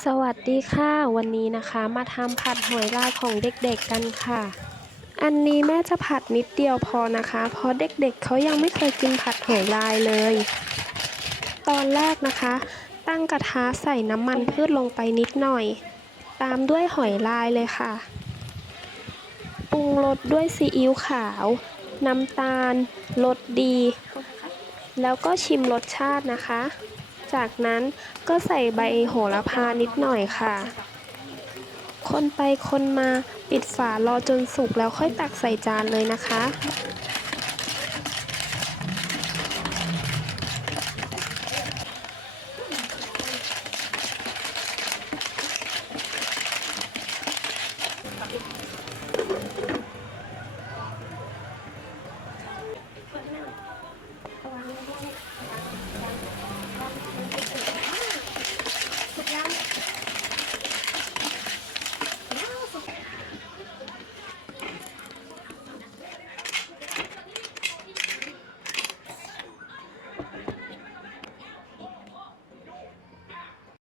สวัสดีค่ะ วันนี้นะคะมาทำผัดหอยลายของเด็กๆกันค่ะ อันนี้แม่จะผัดนิดเดียวพอนะคะ เพราะเด็กๆเขายังไม่เคยกินผัดหอยลายเลย ตอนแรกนะคะ ตั้งกระทะใส่น้ำมันพืชลงไปนิดหน่อย ตามด้วยหอยลายเลยค่ะ ปรุงรสด้วยซีอิ๊วขาว น้ำตาลรสดี แล้วก็ชิมรสชาตินะคะ จากนั้นก็ใส่ใบโหระพานิดหน่อยค่ะ คนไปคนมาปิดฝารอจนสุกแล้วค่อยตักใส่จานเลยนะคะ